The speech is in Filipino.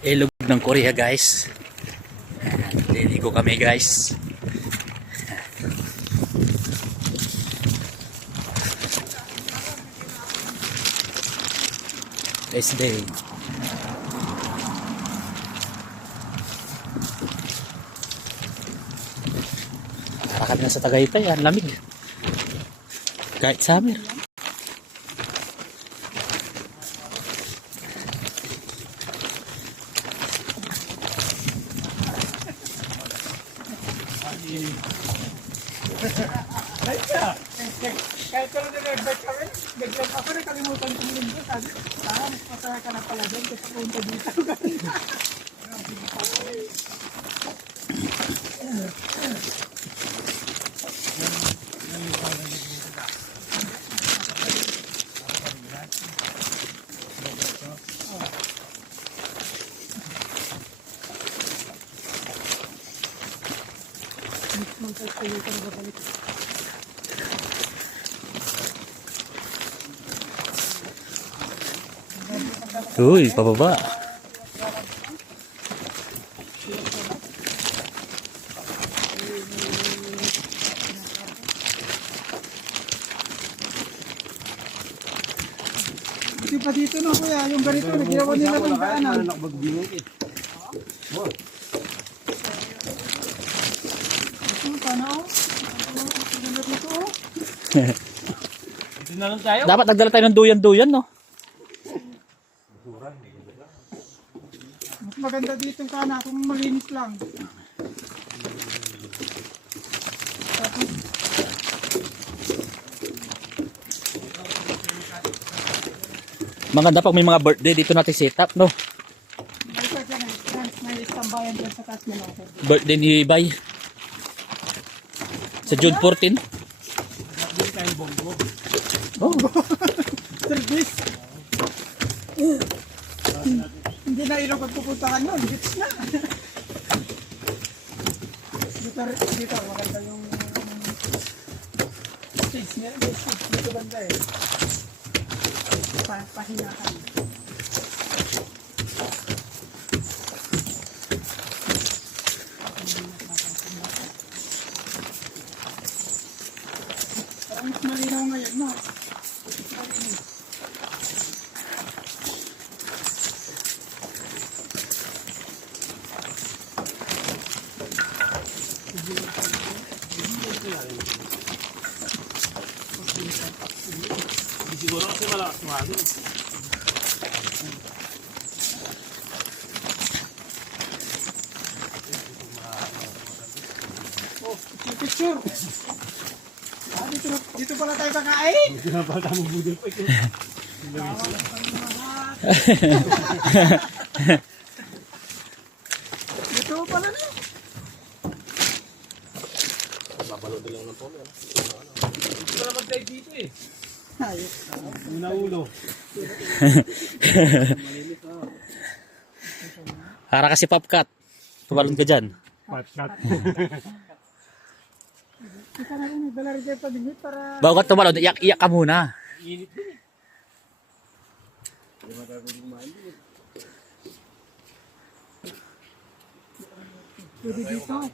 Ilog ng Korea guys. Liligo kami guys. Nice day. Para kami na sa Tagaytay, ang lamig. Kahit summer. Kahit kung nag-invite kami, biglang ako nakalimutan kong linggo. Sabi, mas masaya ka na pala dyan kasi punta dito. Uy, pababa. Hindi pa dito no kuya, yung ganito, nagyawa nila ng daanan. Ito, tanaw. Ganda dito oh. Dapat nagdala tayo ng duyan-duyan, no? Mas maganda dito sana kung malinis lang. Tapos, Maganda pag may mga birthday dito natin set up, no? balik ka dyan, may tambayan dyan sa taas nila. Birthday ni Bay. Sa June 14. Oh. Service. Hindi na ilong pagpupuntahan yun, gits na. Dito, maganda yung stage niya. Dito banda eh. Pahingahan. Parang mas malinaw ngayon, no? Siguro kasi malakas mo agad. Oh, picture. Dito pala tayo kakain. Hindi na pala tamang budol pa ito. Dito pala na. Babalod lang ng polo. Hindi ko na mag-dive dito eh. Ayos. Yung naulo. Para kasi popcat. Tumalon ka dyan. Pat-cut. Kita na rin, may dala rin kayo pabingit para... Bago ka tumalon, iyak-iyak ka muna. Init din eh. Pwede dito.